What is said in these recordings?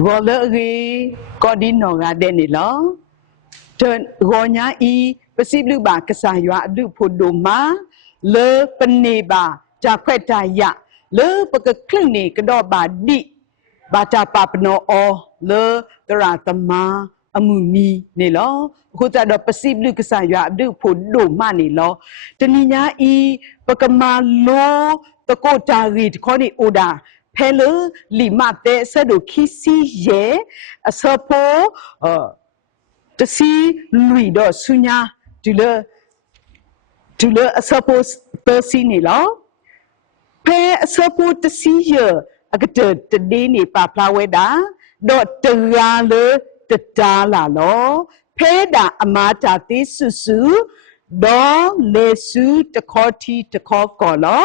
Vô lỡ ghi có đi nó gà đen này lo Trơn gò nhá y Bà xí lưu bà cái xa dọa lưu phù đồ má Lỡ bên nê bà Chà khoe trà dạ Lỡ bà cái khăn nê cái đó bà đi Bà chà bà bà nó o Lỡ tà rà tà má Amu mi nè lo Khu ta đó bà xí lưu cái xa dọa lưu phù đồ má nè lo Trơn ní nhá y Bà cái má lô Tà cô trà rì khó nè ô đà Hello, lima te sa do kisi ye asapo tasi lui do sunya tu le asapo tasi ni lo pe asapo tasi ye agate te de ni pa plawe da do tra le te ta la lo pe da amata ti susu do le su te khoti te kho ko lo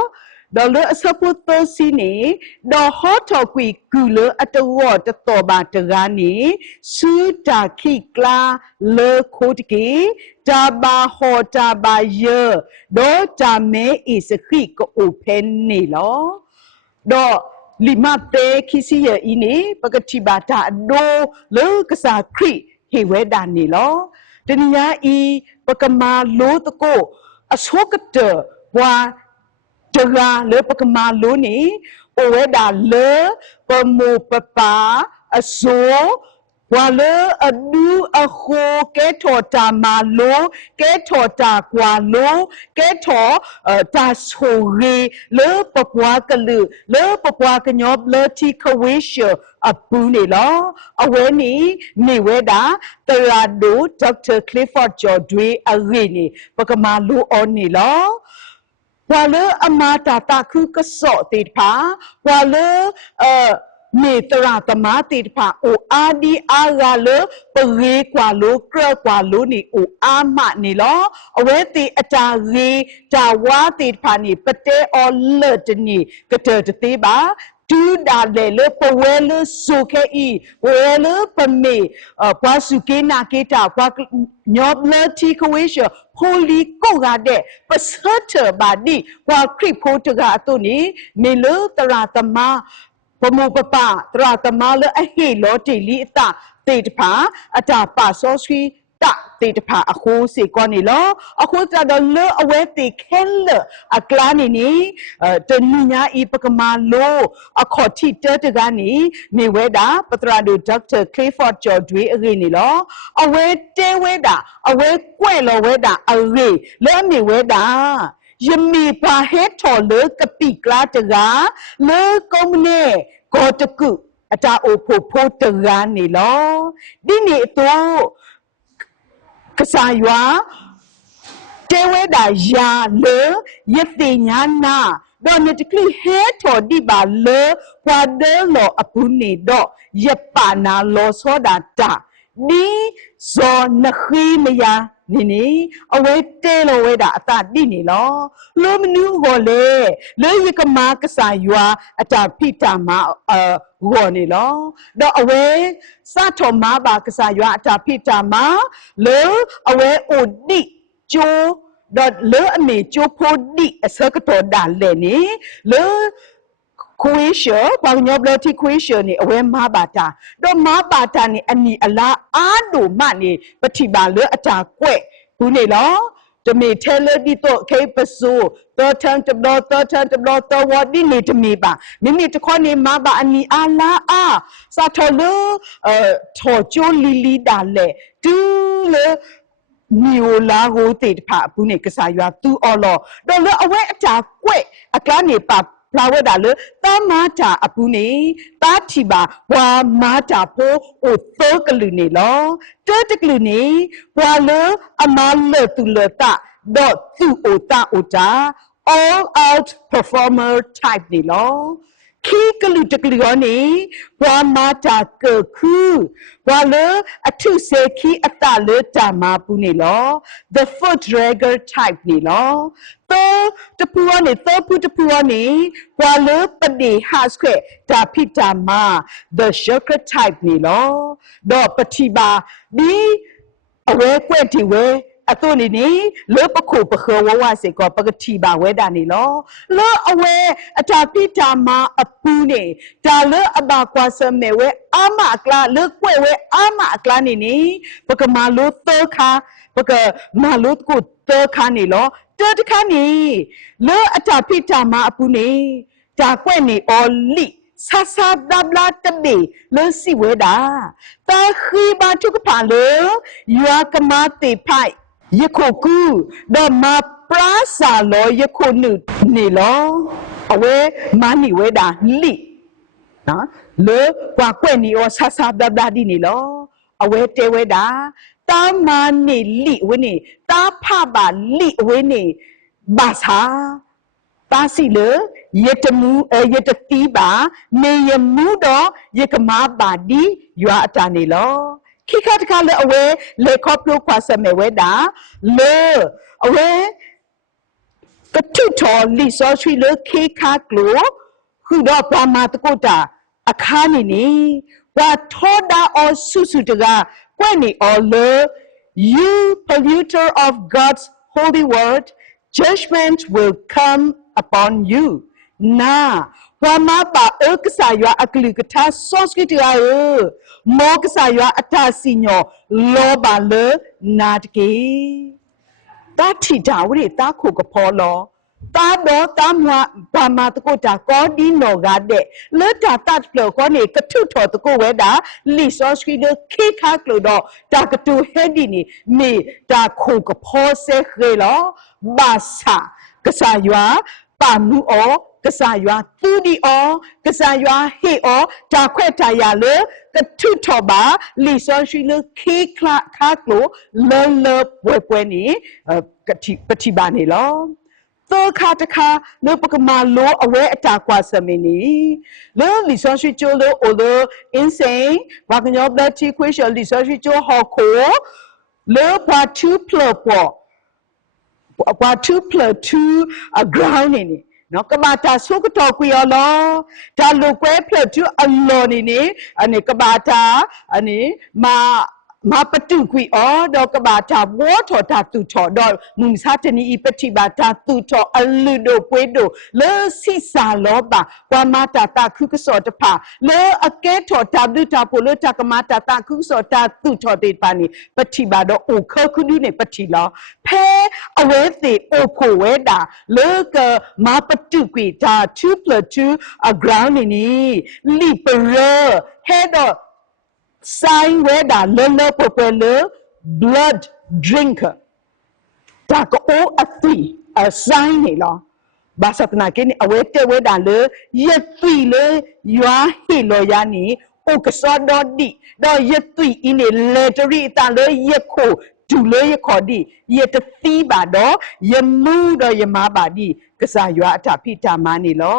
đó là supporter xin nè đó hot thọ quỷ cử lỡ ở đâu ở đâu bà trở ra nè sư trả khi la lỡ khổ kỹ trả bà họ trả bà giờ đó trả mẹ ý sẽ khi có open nè lo đó lima te khi xí giờ ý nè bà cái chị bà trả đô lỡ cái sa khi hi về đàn nè lo trên nhà ý bà cái mà lố tao cô à số cái trở qua Tera le pakama lo ni owe da le pemu papa aso wale adu akho ke thota ma lo ke thota kwa lo ke tho ta sori le papwa kalu le papwa kanyob le ti kawisha apu ni lo awe ni we da tera do Dr. Clifford Jodwe agini pakama lo on ni loว่าเลยอามาตาตาคือกระสอบติดผาว่าเลยเมตราตมาติดผาโออาดีอากาเลยปรีกว่าลูกเกลือกว่าลูนี่โออามานี่ล้อเอาไว้ติอาจารย์รีจาวาติดผานี่ปเตออเลิศนี่ก็เจอจะตีบ้าดูดาเลยปเวลสุเคอีเวลปเมปวาสุเกนาเกตาปวายอบเลที่เขาวิชโฮลีก็กาเดปเสถบาดีปวาคริปโพตกาตัวนี้เมลตราตมาปมูปปาตราตมาเลอเฮโลติลิตาติดผาอาจารย์ป่าโซชีตะติดผาอโคสิก่อนนี่ล้ออโคจะดอเลอเอาไว้ติแค่เลอากลานี่นี่จนนิญาอีปกมาโลอขอที่เจอตกานี่มีเวดาปตราดูดร. Clifford Jodwe อรีนี่ล้อเอาไว้เจเวดาเอาไว้กล้วยโลเวดาอรีแล้วมีเวดายังมีพาเฮดถอเลือกปิกลาตกาเลือกมเน่กอตะกุอาจารย์โอโพโพตกานี่ล้อดินี่ตัวกษายว่าเจเวดายาเลยติญาณาดอนตะคลีเฮถอดิบาเลกว่าเดลออปุนีดอยปานาโลโซดาตาดีโซนขีมยานี่เอาไว้เตโลเวดาตาดีนี่ล้อโลมนูโหเลยยกมากษายว่าอาจารย์พิตามาโหนี่ล้อดอเอาไว้ซาทอมาบากษายว่าอาจารย์พิตามาเลยเอาไว้อุดิโจดอเลอเมโจโพดิเสกตอดาเลนี่เลคุยเชอปางยอบเลที่คุยเชอนี่เอาไว้มาบาตาดอมาบาตานี่อันนี้อลาอาดูมานี่ปฏิบาเลออาจารย์แกวผู้นี่ล้อจะมีเทเลดิโตเคปสูตัวเทิงจำลอตัววอดนี่นี่จะมีบ่ามีจะข้อนี้มาบ่าอันนี้อาลาซาทอเลทอโจลิลีดาเลดูเลนิวลาโกติดผาผู้นี่กษายว่าตูออลอดอเลเอาไว้อาจารย์แกวอากานี่ปาลาวดาเลตามาจาอปุนีตาทิบาวามาจาโพโอโตกลุนีลอเจตกลุนีวาเลอมาเลตุเลตาดอตุโอตาโอจา all out performer type นี่ลอคีกลุตกลุยนี่วามาจาเกคือวาเลอทุเซคีอตาเลจามาปุนีลอ the foot dragger type นี่ลอตะพัวนี่พูตะพัวนี่วาเลปดีฮาสเควตาพิตามา the chakra type นี่ลอดอปฏิบาดีเอาไว้กวยที่เว အတူနေနေလောပခုပခေဝဝစေကောပကတိပါဝဲတာနေလောလောအဝဲအတာပိတာမအပူနေဒါလောအဘာကွာစမဲဝဲအမအကလာလောကွဲဝဲအမအကလာနေနေပကမာလောတောခါပကမာလောကိုတောခါနေလောတောတခါနေလောအတာပိတာမအပူနေဒါကွဲနေအော်လိဆာဆာဒဘလာတဘေလစီဝဲတာတာခိဘာထုကပါလေယွာကမတေဖိုင်ယခုကူဒမပရာစာလောယခုနုနေလောအဝဲမနီဝဲတာလိနော်လေကွာကွဲ့နီရောဆာဆာဒဘလာဒီနေလောအဝဲတဲဝဲတာတာမနီလိဝဲနေတာဖပါလိဝဲနေဘာသာတာစီလေယတမူယတတိပါနေယမူတော့ယကမပါဒီယွာအတာနေလောခိခတ်ခါလေအဝဲလေခေါပလိုခွာစမဲဝဲတာလေအဝဲကထုထော်လီဆောဆွီလေခိခါကလိုခုတော့ပမာတကုတာအခါနေနေဝါထောဒါအောဆုစုတကကွဲ့နေအောလေ you polluter of God's holy word judgment will come upon you na wama ba eksa ywa aklikata soskitiya mo ksa ywa atasinyo lo ba le na tke ta thi da wri ta khu ko pho lo ta do ta mwa ba ma tko ta ko di no ga de le ta ta plo ko ne ka thu tho tko we da li soski le khi kha klo do ta ka tu he di ni me ta khu ko pho se khe lo ba sa ksa ywa pa mu oကစားရွာသူဒီအောကစားရွာဟေအောဒါခွဲ့တာရလေကထုထောပါလီဆောရှိလခေခလာခါကလိုလောလောပွဲပွဲနေကတိပတိပါနေလောသောခါတခါလေပကမာလောအဝဲအတာကွာစမင်းနီလေလီဆောရှိချိုလိုအိုလိုအင်းစိန်ဘာကညောဘလက်တီခွေရှလီဆောရှိချိုဟောခိုလေဘာ2 plus ဘာ2 plus 2 ground နေနော်ကဘာတာဆုကတော်ကွေရောလောဒါလိုကွဲဖလက်သူအလော်နေနေအနေကဘာတာအနေမပတုကွေအောတော့ကဘာတာဘောထော်တာသူထော်တော့မုံစားတနီဤပတိဘာတာသူထော်အလူတို့ပွေးတို့လေစီစာလောပါဝါမတာတာခုကစောတဖာလေအကဲထော်တာဘုတာပိုလတာကမတာတာခုစောတာသူထော်တေပါနေပတိဘာတော့အိုခခုဒုနေပတိလောဖဲအဝဲသေးအိုဖိုဝဲတာလေကမပတုကွေတာ2 plus 2 a ground နေလိပရဟဲတော့sign where the lolo popular blood drinker ta ko a three a sign ni lo ba satna ke ni awete we da le ye three le ywa he lo ya ni o ka so do di do ye three in ni lettery ta le ye ko du le ye ko di ye te thi ba do ye mu do ye ma ba di ka sa ywa ata phi ta ma ni lo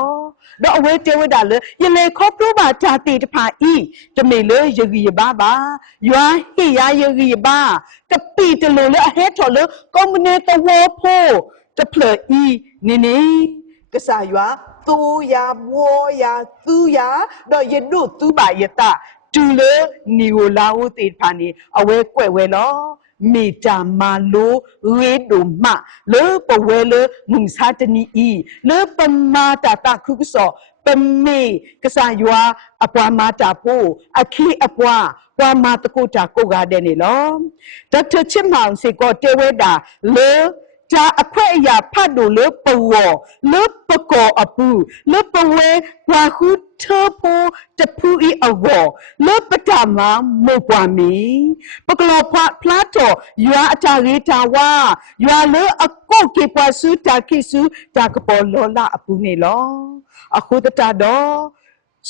do awe te we da le ye le kho pro ba ta ti ta pha I te me le ye gi ye ba ba ywa he ya ye gi ye ba ka pi te lo le a he tho le ko mne to wo pho te phle I ni ni ka sa ywa tu ya wo ya tu ya do ye du tu ba ye ta tu le ni wo la wo ti pha ni awe kwet we loမေတ္တာမာလိုဝေဒုမလေပဝဲလေမုံစာတနီဤလေပမာတာတခုကစောပမေကစားယွာအပွားမာတာပို့အခီအပွားပွားမာတကုတာကိုကတဲ့နေလောဒေါက်တာချစ်မောင်စေကောတေဝဲတာလေတာအခွဲ့အရာဖတ်လို့လေပဝောလေပကောအပူလေပဝဲဝါခုထဖို့တပူဤအဝောလေပတမမောပွားမီပကလောဖလာတော်ယွာအတာရေးတာဝါယွာလေအကော့ကေပွားစုတာကိစုတာကပေါ်လောလာအပူနေလောအခုတတတော့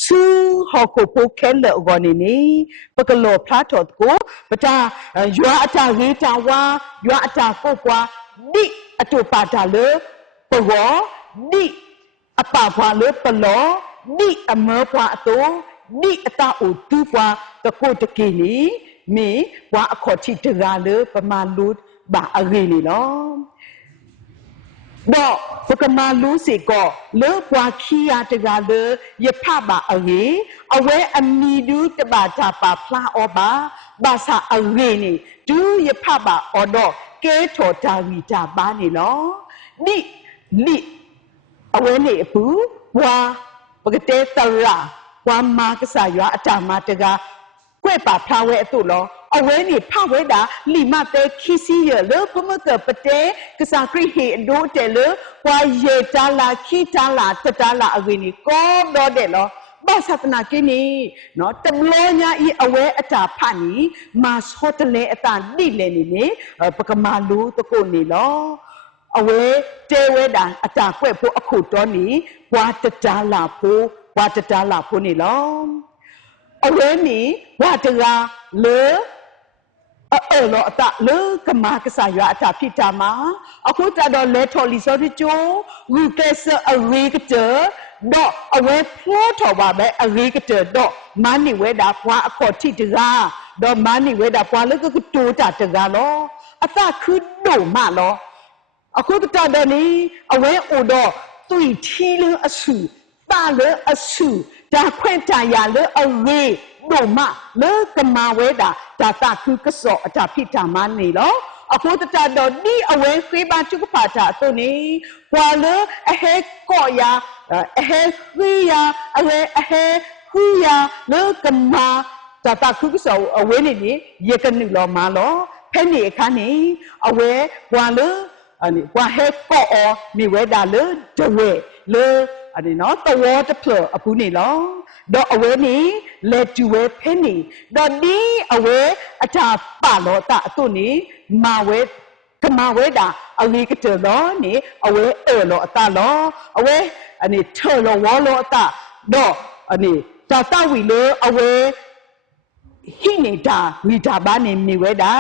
su hoko po kelle ogoni ni pakalo platot ko bata ywa ata rita wa ywa ata ko kwa di atu pata le pawo di apa pwa le palo di ame pwa ato di ata o tu pwa ta ko ta ki ni me wa akho thi tira le pama lut ba agi ni lo do pekama lu se ko le kwa khia taga le ye pha ba age awe amidu taba ta pa pla o ba sa age ni du ye pha ba odo เกถอดาวีดาบ้านนี่ล้อนี่เอาไว้นี่ปูว่าปกติตระความมากษายะอาจารย์มาตะกาကွဲ့ပါဖာဝဲအတုလောအဝဲနေဖဝဲတာလီမတဲခီစီရလေပမကပတဲကစားခရီဟေဒိုတဲလေကွာယေတာလာခီတာလာတတာလာအဝင်းနေကောတော့တဲ့လောဘာသနာကိနေနော်တမလောညာဤအဝဲအတာဖနီမာစောတလေအတာတိလေနေနေပကမာလူတကုနေလောအဝဲတဲဝဲတာအတာကွဲ့ဖို့အခုတော့နေကွာတတာလာဖို့နေလောအဝဲနီဝါတရာလေလောအတလေကမာကစားရအတာဖြစ်တာမှာအခုတတော်လဲထော်လီစောတိကျိုးဝီကဲဆာအဝေကတော့အဝဲဖိုးထော်ပါပဲအဝေကတော့မနီဝဲတာဖွာအခေါ်ထိတကားတော့မနီဝဲတာဖွာလေကတိုးတာတကားလောအတခုဒိုမလောအခုတတော်နီအဝဲအိုတော့သူ့ထီလအဆူတာလေအဆူဒါခွင့်တရလေအဝေးဒိုမလေကမာဝဲတာဒါတခုကစောအတာဖြစ်တာမနေလောအခုတတော်ဒီအဝဲခေးပါချုကပါတာဆိုနေပွာလေအဟဲကော့ယာအဟဲခီယာအဟဲခူယာလေကမာဒါတခုကစောအဝဲနေနေရေကနုလောမလောဖဲနေအခါနေအဝဲပွာလေအနေပွာဟဲကော့အောနေဝဲတာလေဒဝဲလေအနေနော်တဝေါ်တဖလအပူနေလောတော့အဝဲနေလက်တူဝဲဖဲနေတော့ဒီအဝဲအတာပါလောတာအတုနေမာဝဲကမာဝဲတာအဝေးကတလောနေအဝဲလောအတာလောအဝဲအနေထော်လောဝေါ်လောအတာတော့အနေတာတဝီလေအဝဲဟိနေတာဝီတာဘာနေမိဝဲတာ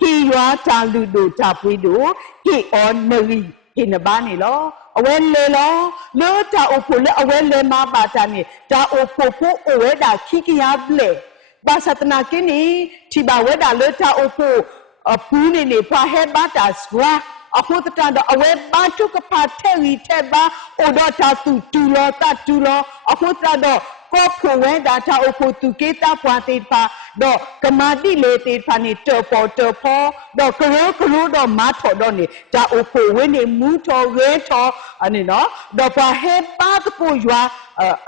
ဟီရွာတာလူတို့တာပွေးတို့ဟီအော်နရီဟိနဘာနေလောအဝဲလေလောလောတာအဖို့လေအဝဲလေမပါတာနေတာအဖို့အဝဲတာခိကရပလေဘာသတနာကိနီထိပါဝဲတာလောတာအဖို့အပူးနေဖွာဟဲဘာတာစဝါအဖို့တတာအဝဲဘာတုကဖာထဲဝီထဲပါအိုဒတာတူလောတာတူလောအဖို့တတာကောဖို့ဝဲတာတာအဖို့သူကေတာပွားတေပါတော့ကမာတိလေတေဖာနေတောပေါ်တော့ကရောတော့မထော်တော့နေတာအဖို့ဝဲနေမူထော်ရဲထော်အနေနော်တော့ဘာဟဲပါတပူရွာ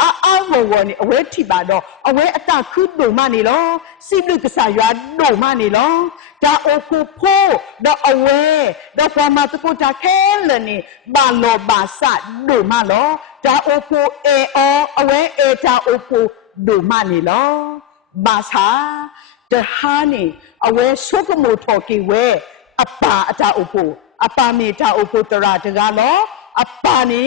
အာဝနေအဝဲထိပါတော့အဝဲအတခုဒုံမနေလောစိလူကစားရွာဒုံမနေလောဒါအဖို့ဖို့တော့အဝဲတော့ဘာမတပူတာခဲလနေဘာလောဘာစဒုံမလောဒါအဖို့အဝဲတာအဖို့ဒုံမနေလောဘာသာတဟာနေအဝဲဆုကမိုထော်ကီဝဲအပါအတာအဖို့အပါမေတာအဖို့တရာတကားလောအပါနေ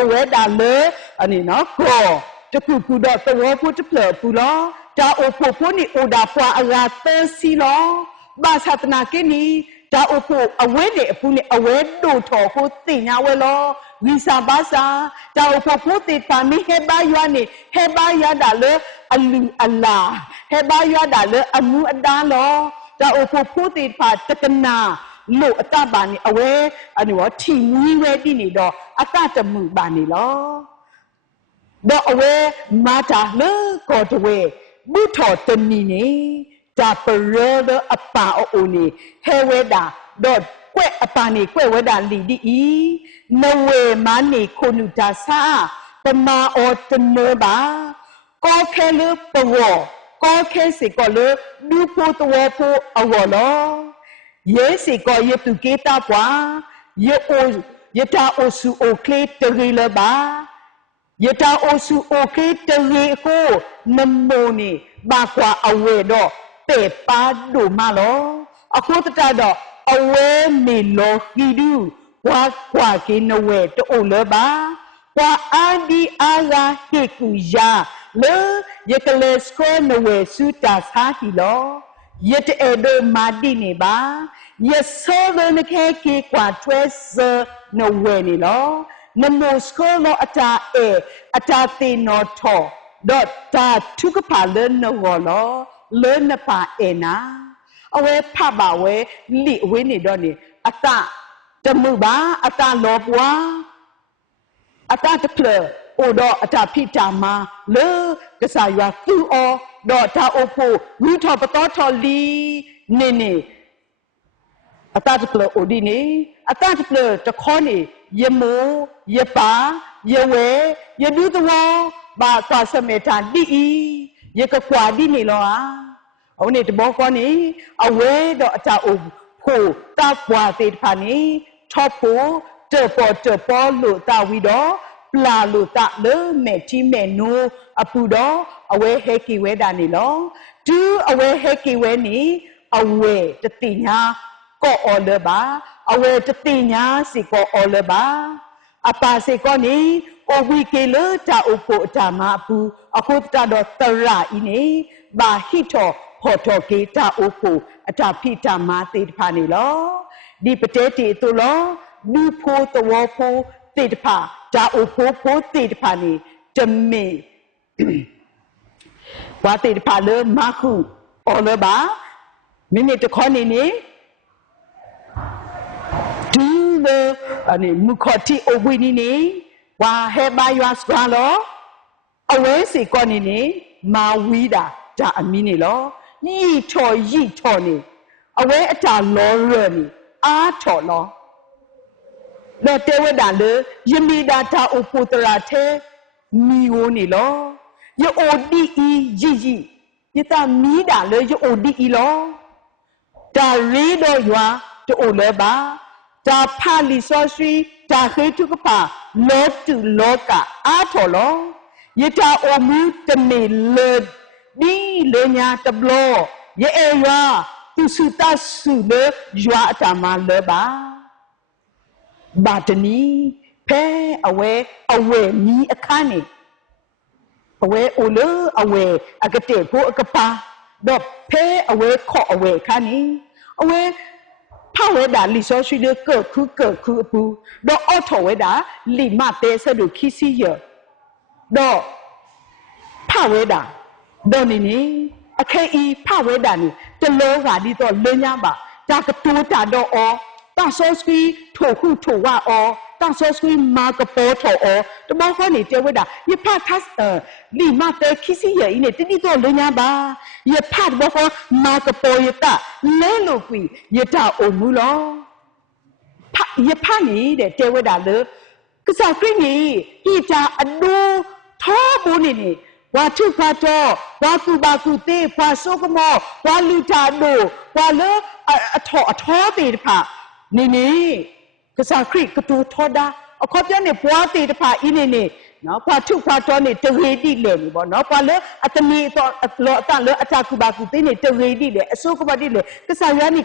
အဝဲတာလေအနေနော်ကောတခုခုတော့သဝဖို့တဖလပူလောဒါအဖို့နေအိုဒါပွာအရာသစီလောဘာသာတနာကိနီဒါအဖို့အဝဲနေအဖူးနေအဝဲတို့ထော်ဖို့တင်ညာဝဲလောဝီစာဘာစာဒါအဖို့တေတာမီဟေဘာယွာနေဟေဘာယဒါလေအလူအလာဟေဘာယဒါလေအမှုအတားလောဒါအဖို့တေဖာတကနာလို့အတပါနေအဝဲအနေရောထီမီဝဲတိနေတော့အတတမှုပါနေလောတော့အဝဲမာတာလေကောတဝဲဘုထော်တမီနေဒါပရောဒအပါအိုနေဟဲဝဲတာတော့ကွဲ့အပါနေကွဲ့ဝဲတာလီဒီဤနဝေမနေခုနုတာစာပမာအောတနေပါကောခဲလပဝကောခဲစီကောလဒူဖို့တဝဖို့အဝလောယေစီကောယတုကေတာပွာယတာအိုဆူအိုကလေတရီလပါယတာအိုဆူအိုကလေတရီကိုနမိုနေဘာကွာအဝဲတော့ပေပါဒုမလောအခုတတော့အဝဲမေလောဟီဒူဝါကွာကိနဝဲတိုးလပါကွာအာဒီအာလာဟေကူယာလေယကလေစကောနဝဲစူတာစာဟီလောယတအေဒိုမာဒီနေပါယဆောဒနခဲကေကွာထွဲဆနဝဲနေလောနမိုစကောလောအတာအတာတေနောထောဒေါ်တာထုကပါလနဝလောလေနပါနာအဝဲဖပါဝဲလိအဝဲနေတော့နေအတတမှုပါအတလောပွားအတတဖလအိုတော့အတဖိတာမာလေကစားရွာသူအောတော့တာအိုဖို့ဝီထော်ပတော်ထော်လီနေ အတတ်ပလအိုဒီနေအတတ်ပလတခေါနေယမိုးယပါယဝဲယဒုသဝဘာသာစမေတာဒီယကကွာဒီနေလောအုံးနေတဘောကောနေအဝဲတော့အတာအိုဖို့တပ်ပွားသေးဖာနေထော့ဖို့တေပေါ်လို့တာဝီတော့ပလာလို့တာလေမဲတီမဲနိုအပူတော့အဝဲဟဲကီဝဲတာနေလောတူအဝဲဟဲကီဝဲနေအဝဲတတိညာကောအော်လဘာအဝဲတတိညာစီကောအော်လဘာအပါစေကောနေအိုဝီကေလတာအိုဖို့တာမအပူအခုတာတော့တရာဤနေဘာဟီထောဖော်တော်ကေတာအိုဖို့အတာဖိတာမသေးတဖာနေလောဒီပတဲတီတူလောလူဖို့တဝဖို့တေတဖာဒါအိုဖို့တေတဖာနေတမေဝါတေတဖာလေမခုအော်လဘာမိမိတခေါနေနေဒီလေအနေမူခတိအဝိနီနေဝါဟဲဘာယွာစကွာလောအဝဲစီကောနေနေမာဝီတာဒါအမီနေလောညိထော်ညိထော်နေအဝဲအတာလောရနေအားထော်လောလက်တဲဝဒါလေယမီဒါတာအပူတရာထဲမီဝနေလောယအိုဒီအီယယတာမီဒါလေယအိုဒီအီလောဒါရီတော့ယွာတိုလေပါဒါဖာလီဆောရှိဒါခေတုကပါလောတူလောကအားထော်လောယတာအိုမူတမေလေဒီလေညာတဘလောယေအေယွာသူစုတဆုလေယွာအတမလေပါဘာတနီဖဲအဝဲမီအခါနေအဝဲအိုလေအဝဲအကတဲ့ဖို့အကပါတော့ဖဲအဝဲခေါ်အဝဲခါနေအဝဲဖဝဲဒါလီဆောရှိလေကခုအပူတော့အော်ထော်ဝဲဒါလီမတဲဆဒုခီစီရတော့ဖဝဲဒါတော့နေအခဲဤဖဝဲဒါနေတလောကဒီတော့လင်း냐ပါဒါကတိုးတာတော့အော်တာဆောစကီထိုခုထိုဝါအော်တာဆောစကီမာကပေါ်ထော်အော်တမောခေါနေတဲဝဲဒါယဖတ်သတ်လီမတဲခီစီရဤနေတိတိတော့လင်း냐ပါယဖတ်ဘောခေါမာကပေါ်ယတာလဲလို့ကွီယတာအိုမူလောယဖတ်နေတဲ့တဲဝဲဒါလေကစားခင်းကြီးဟီတာအဒိုထောဘူးနေဝါထုဖတ်တော့ဝါကူဘာကူတေဖွာဆိုကမောဝါလူတာဒိုဝါလေအထောတေတဖာနေကစားခရစ်ကတူထောဒါအခုပြနေပွားတေတဖာအင်းနေနော်ဖွာထုဖတ်တော့နေတရေတိလေနေပေါ့နော်ဖွာလေအတမီတော့လောအတလေအတာကူဘာကူတေနေတရေတိလေအဆိုကဘာတိလေကစားရနီ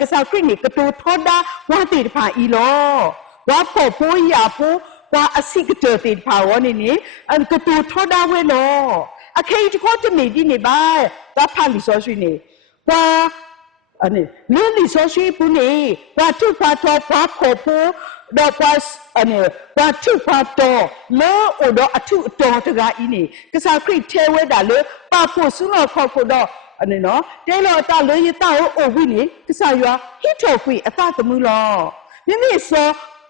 ကစားခရစ်နေကတူထောဒါဝါတေတဖာအီလောဝါဖို့ဖိုးရဖို့ว่าอสิกเจอติดภาวะนี่อันกระตูทอดาเวโลอะเคยจะจะมีดีนี่บ้าว่าพาลิโซชีนี่ว่าอันนี้เรื่องลิโซชีปุนี่ว่าทุกพาทอพาโคปูดอกว่าอันนี้ว่าทุกพาทอเลอโอดอทุตอตระอีนี่กษาคริเทเวดาเลปาโพสุงอขอโคดออันนี้เนาะเตโลตาเลยตาโอวินี่กษายัวฮิโตคุยอตาตมุลอนี่โซ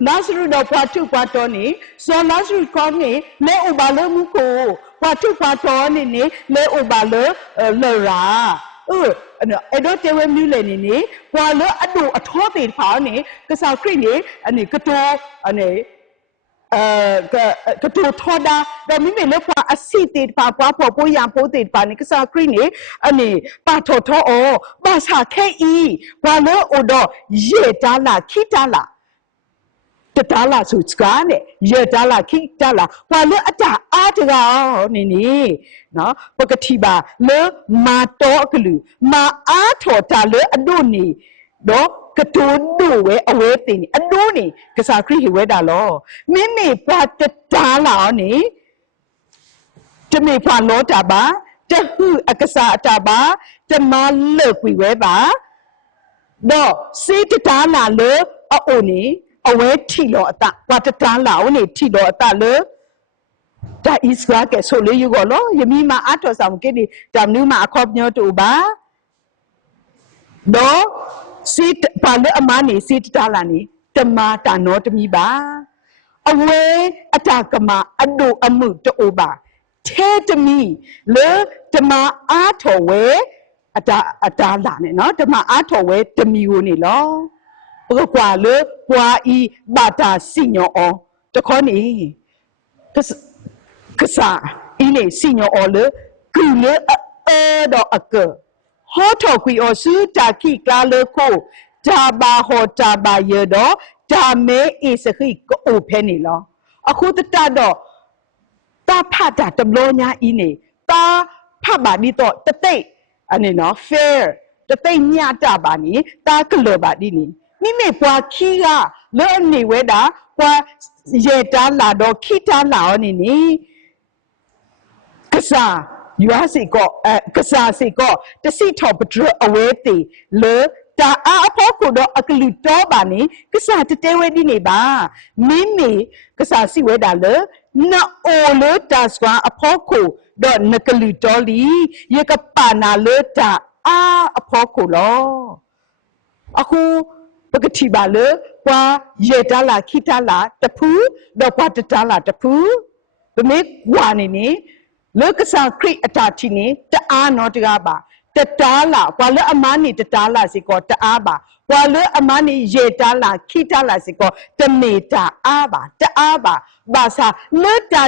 ลาสรุดควาทุควาตอนี่ซอลาสรุคอนี่เลอุบาเลมุโกควาทุควาตอนี่เลอุบาเลเลราအဲ့တော့တေဝမြူလေနေကွာလေအတူအထောတေဖာနေကစားခရစ်နေအနေကတောအနေကတူထောဒါဒါမိမေလေကွာအစီတေဖာကွာဖို့ပိုးရပိုးတေဖာနေကစားခရစ်နေအနေပါထောထောအောပါစာခဲဤကွာလေအိုတော့ရေတာလာခိတာလာတတလာစုစကားနဲ့ရတလာခိတလာဘာလို့အတာအားတကောနေနော်ပကတိပါလေမာတော့ကလူမာအားထော်တာလေအဒုနေတော့ကတိုးဒိုဝဲအဝဲတင်အဒိုနေကစားခရီဝဲတာလောမိမိပါတတာလာနေတမေဖာလောတာပါတဟုအကစားအတာပါတမလေကွေဝဲပါတော့စေတတာလာလေအိုနေအဝဲထီလောအတဝါတတန်းလာဦးနေထီလောအတလေဒါဣစရာကဲဆိုလေယူကောလောယမီမာအထောဆောင်ကိဒီတမ်နူမာအခေါပညောတူပါတော့စီပါလေအမနေစီတလာနေတမတာနောတမီပါအဝဲအတကမအဒိုအမှုတူပါထဲတမီလေတမအားထော်ဝဲအတာလာနေနော်တမအားထော်ဝဲတမီကိုနေလော bữa qua lỡ qua y bà ta xin nhỏ cho khó nè cái sa y này xin nhỏ lỡ cứ lỡ đó cơ họ thọ quy ở xứ ta khi ca lỡ cô ta bà họ ta bà giờ đó ta mẹ y sẽ khi có ô phê này lo à khu ta đó ta phá ta tâm lo nha y này ta phá bà đi tọ ta tệ anh này nó fair ta tệ nhà ta bà ní ta cứ lỡ bà đi ní mi mẹ qua khi à lỡ anh này về đã qua giờ ta là đó khi ta là anh này cái sa yuá sĩ có cái sa sĩ có ta sĩ thọ bật rửa ở về thì lỡ ta phó của đó ở cái lụt đó bà ní cái sa ta tê về đi này bà mi cái sa sĩ về đã lỡ na ô lỡ ta xóa phó của đó na cái lụt đó lý ye cái bà na lỡ ta phó của đó aku begitu bala qua ye dala kita la tepu do qua dala tepu bemek wa ni le kesa kri atati ni ta no tiga ba ta dala qua le amani ta dala si ko ta ba qua le amani ye dala kita la si ko ta me ta ba ba sa le ta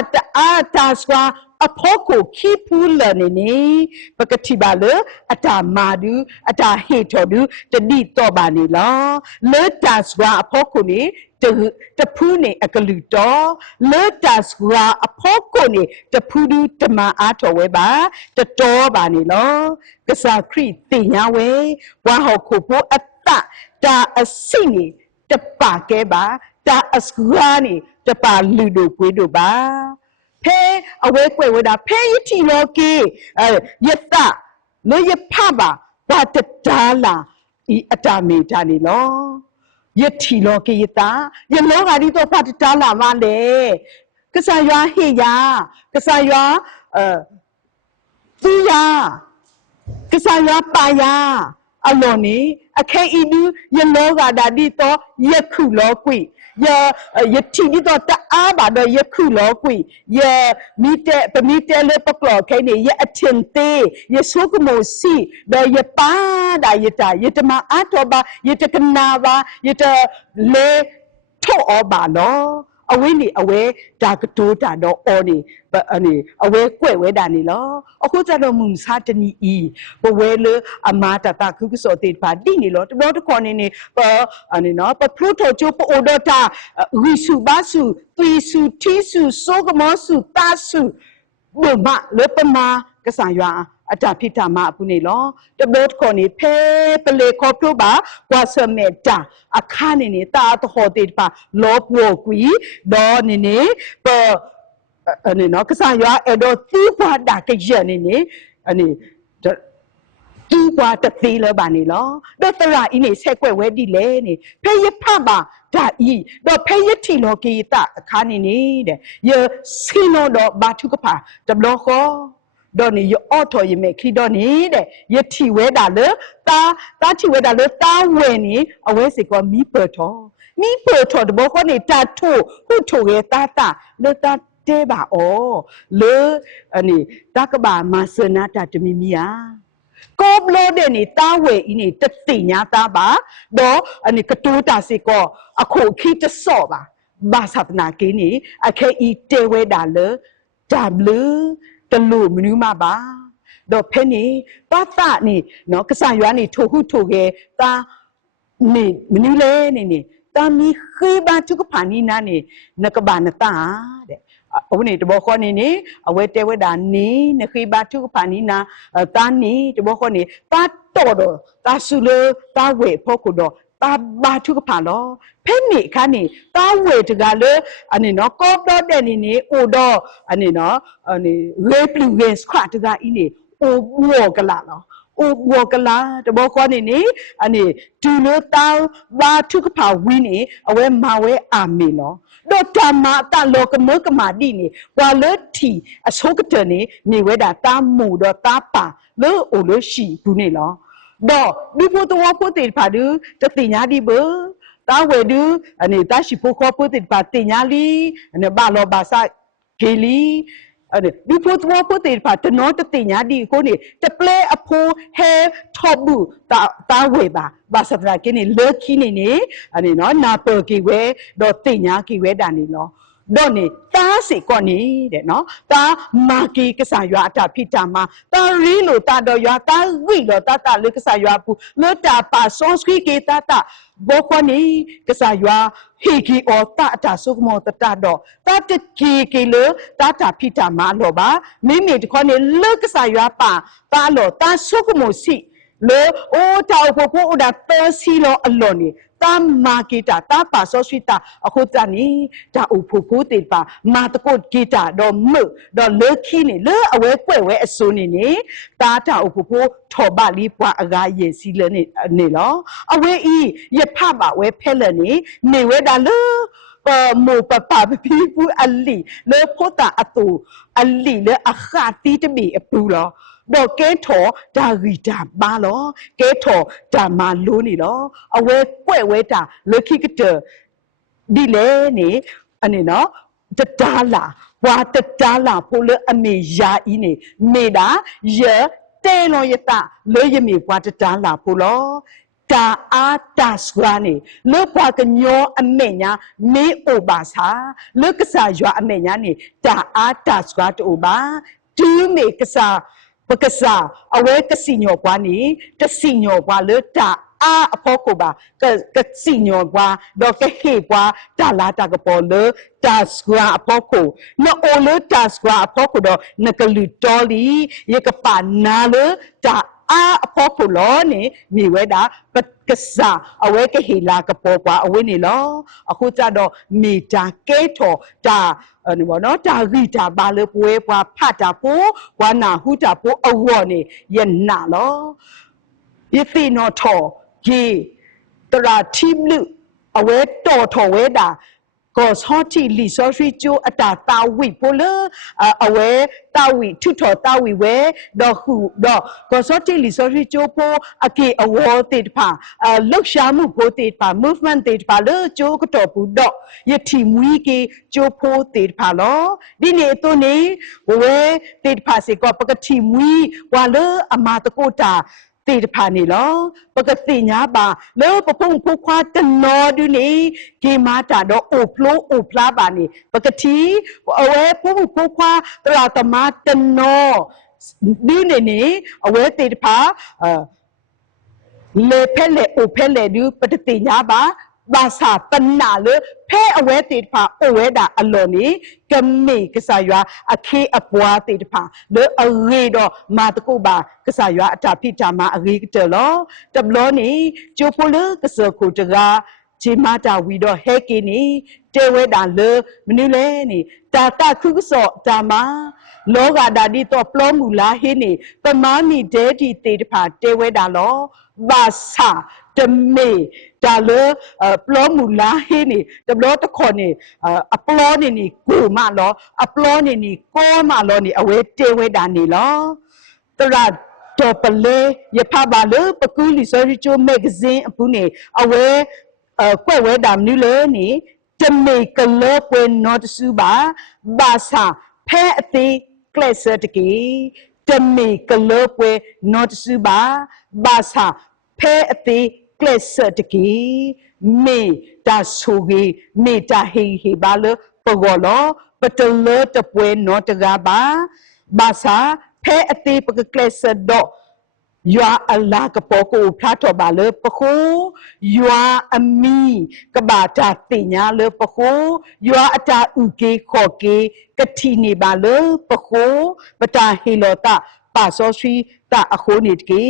ta swa အဖို့ကိုခိပူလနေနေပကတိပါလေအတာမာဒူအတာဟေထော်ဒူတတိတော့ပါနေလားလေတာစွာအဖို့ကိုနေတဖူးနေအကလူတော်လေတာစွာအဖို့ကိုနေတဖူးဒူတမအားတော်ဝဲပါတတော်ပါနေလားကစားခရီတင်ညာဝဲဝါဟောကိုဖို့အတတာအစိနေတပါကဲပါတာအစကားနေတပါလူတို့ကွေးတို့ပါဖဲအဝဲကွယ်ဝဲတာဖဲရတီလောကေယတလေယဖပါဘာတတာလာဤအတာမေတာနေလောယတီလောကေယတာယလောဂါဒီတော့ဘာတတာလာမလဲကစားရွာဟေယာကစားရွာသူယာကစားရွာပါယာအလောနေအခဲဤဒူယလောဂါဒါဒီတော့ယခုလောကွေယတီဒီတော့တအားပါတော့ယခုလောကွေယမီတဲပမီတဲလေပကလောခဲနေယအထင်သေးယဆုကမိုစီဒါယပါဒါယတယတမအတော်ပါယတကနာပါယတလေထော့ပါလောအဝင်းနေအဝဲဒါကတိုးတာတော့အော်နေအနေအဝဲကွဲ့ဝဲတာနေလောအခုကျတော့မုံစားတနီဤဘဝဲလေအမာတတာခုကစောတေပါတိနေလောတတော်တခေါ်နေနေပအနေနော်ပဖလူထိုချိုပိုဒတာရီစုဘာစုသွီစုတီစုစောကမောစုတာစုဘမလေပမာကစားရွာအတာဖိတာမအခုနေလောတဘတ်ခေါ်နေဖဲပလေခေါ်ပြပါကွာစမေတာအခါနေနေတာတော်တေပါလောပွားကွီဒေါ်နေနေပအနေနော်ကစားရွာအဲ့တော့သူ့ဘာတာကရနေနေအနေသူ့ဘာတသေးလဲပါနေလောတော့တရာအင်းနေဆက်ကွက်ဝဲဒီလေနေဖဲရဖပါဒါဤတော့ဖဲရတီလောကေတာအခါနေနေတဲ့ရစီနိုတော့ဘာထုကပါတဘလောခေါ်တော့နေရအော်တော်ရမယ်ခီတော့နေတဲ့ရတီဝဲတာလေတာတီဝဲတာလေတာဝဲနေအဝဲစီကမီပေါ်တော်တဘောခေါ်နေတာထို့ဟုထိုရဲ့တာလေတာတဲပါဩလေအနေတကဘာမဆနာတာတမီမီယာကောဘလို့တဲ့နေတာဝဲဤနေတသိညာတာပါတော့အနေကတိုးတာစီကောအခုခိတဆော့ပါဘာသပနာကိနေအခဲဤတဲဝဲတာလေဒါဘလူတလူမနူးမပါတော့ဖဲနေပတ်တာနေနော်ကစားရွာနေထိုဟုထိုခဲ့တာနေမနူးလဲနေတာမီခေဘာတုကဖာနီနာနေနကဘာနတာတဲ့အခုနေတဘောခေါ်နေအဝဲတဲဝဲတာနေနခေဘာတုကဖာနီနာတာနေတဘောခေါ်နေတာတော်တော့တာဆူလေတာဝဲဖို့ကိုတော့တာဘာတုကဖာလောဖဲနေခါနေတာဝဲတကလေအနေနော်ကောတော့တဲ့နေအိုတော့အနေနော်အနေရေပလူရေစခတ်တကဤနေအိုဘောကလာလောအိုဘောကလာတဘောခေါ်နေအနေဒူလို့တောင်းဘာတုကဖာဝင်းနေအဝဲမဝဲအာမီလောတော့တမတာလောကမကမာဒီနေဝါလတီအစောကတနေဝဲတာတာမူတော့တာပါလို့အိုလို့ရှိဘူးနေလောတော့ဒီဖို့တော့ဖို့တေဖာဒူတတိညာဒီဘတာဝဲဒူအနေတာရှိဖို့ခေါ်ဖို့တေဖာတင်ညာလီအနေဘာလောဘာစာဂေလီ ဒီဖို့တော့ဖို့တေပါတနောတတိညာဒီကိုနေတပလဲအဖိုးဟဲထော့ဘူးတာဝေပါဘာစပရာကင်းနေလော်ခီနေနေအနေနော်နာပေါ်ကီဝဲတော့တိညာကီဝဲတာနေနော်တော့နေတားစီကောနေတဲ့နော်တာမာကီကစားရွာအတာဖိတာမှာတာရီလို့တာတော့ရွာတာဝိလို့တာလေကစားရွာပူလို့တာပါဆွန်စကီကေတာဘောခွနီကစားရွာဟီကီအောတာဆုကမောတတော့တာတကီလို့တာဖိတာမှာလို့ပါမိမိတခေါနေလုကစားရွာပါတာလို့တာဆုကမောစီလေအိုတောက်ဖို့အိုဒါတဲစီလို့အလွန်နေတာမာဂီတာတာပါဆောဆွီတာအခုတနီဒါအဖို့တေပါမာတကုတ်ဂီတာတော့မှုတော့လေခီနေလေအဝဲကွဲ့ဝဲအစိုးနေတာတာအဖို့ထော်ပါလီပွားအကားရေစီလနေလောအဝဲဤရဖပါဝဲဖဲလနေဝဲတာလေမောပပပီပူအလီလေဖို့တာအတူအလီလေအခါတီတမီအပူလောတော့ကဲထော်ဒါရီတာပါလောကဲထော်ဒါမာလို့နေလောအဝဲကွဲ့ဝဲတာလခိကတဒီလေနေအနေနော်တတားလာဘွာတတားလာပိုလအမေယာဤနေမေတာရတဲလောရတာလေရမေဘွာတတားလာပိုလောတာအားတာစရာနေလောဘွာကညောအမေညာမေအိုပါစာလောကစားရွာအမေညာနေတာအားတာစရာတူပါတူမေကစားပကစားအဝဲကစီညောပွားနေတစီညောပွားလို့တာအဖို့ကိုပါကစီညောပွားတော့ကဟေပွားတာလာတာကပေါ်လို့တာစကွာအဖို့ကိုနော်အိုလို့တာစကွာအဖို့ကိုတော့နကလူတော်လီရကပါနာလို့တာအဖို့ကိုလို့နေမိဝဲတာပကစားအဝဲကဟေလာကပေါ်ပွားအဝဲနေလောအခုကြတော့မိတာကဲထော်တာနော်တာဂီတာပါလေပွဲပွားဖတ်တာပို့ဝါနာဟုတာပို့အဝေါ်နေရနာလောယသိနော်ထော်ကြီးတရာတိမလူအဝဲတော်ထော်ဝဲတာကောစောတိလီစောရှိကျိုးအတာတာဝိပိုလအဝဲတာဝိထုထော်တာဝိဝဲတော့ဟုတော့ကောစောတိလီစောရှိကျိုးပိုအကေအဝေါ်တေတပါလှုပ်ရှားမှုပိုတေတပါ movement တေတပါလေကျိုးကတော့ဘူးတော့ယတိမွီကေကျိုးပိုတေတပါလောဒီနေတော့နေဝဲတေတပါစေကောပကတိမွီဝါလေအမာတကိုတာတေတဖာနေလောပကတိညာပါလောပဖုံဖုခွားတနောဒူနေဂေမာတာတော့အိုဖလိုအိုဖလာပါနေပကတိအဝဲဖုံဖုခွားတရာတမတနောဒီနေအဝဲတေတဖာလေဖဲလေအိုဖဲလေဒူပတတိညာပါဘာသာတနာလေဖဲအဝဲတေတဖာအဝဲတာအလော်နေကမေကစားရွာအခေအပွားတေတဖာလေအရေတော့မာတကုပါကစားရွာအတာဖိတာမှာအရေကတလောတဘလောနေကျိုပိုလကစခုတကဂျေမာတာဝီတော့ဟဲကီနေတဲဝဲတာလေမနူးလဲနေတာခုကစောတာမာလောကဒါဒီတော့ပလောမူလာဟင်းနေပမာမီဒဲတီတေတဖာတဲဝဲတာလောဘာသာတမေဒါလေပလောမူလာဟင်းနေတဘလောတခေါ်နေအပလောနေကိုမလောအပလောနေကိုမလောနေအဝဲတဲဝဲတာနေလောတရာတော့ပလေရဖပါလေပကူလီဆိုရီချိုမဂဇင်းအပူနေအဝဲကွဲ့ဝဲတာမနူးလေနေတမေကလောပွေနော့တဆူပါဘာသာဖဲအသေးကလဆတ်ကေတမေကလောပွေနော့တဆူပါဘာသာဖဲအသေးကလဆတ်ကေမေတာဆူဂီမေတာဟေဘာလေပဂောလောပတလေတပွေနော့တကပါဘာသာဖဲအသေးပကကလဆတ်တော့ရွာအလာကပေါ်ကိုဖတ်တော်ပါလေပခိုးရွာအမီကဘာတာတင်ညာလေပခိုးရွာအတာဥကေခေါ်ကေကတိနေပါလေပခိုးပတာဟီလောတာပါဆောရှိတာအခုနေတကေ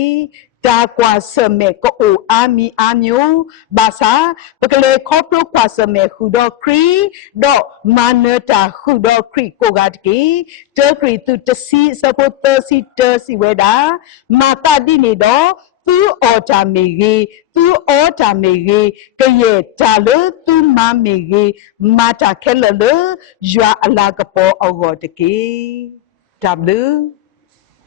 တာကွာစမေကိုအာမီအာမျိုးဘာသာပကလေခေါပလိုကွာစမေခုတော့ခရီတော့မနတာခုတော့ခရီကိုကတကေတခရီသူတစီစပိုတစီတစီဝဲတာမာတာဒီနေတော့သူအော်တာမေကြီးသူအော်တာမေကြီးကရဲ့တာလို့သူမမေကြီးမာတာခဲလလို့ရွာအလာကပေါ်အော်တကေW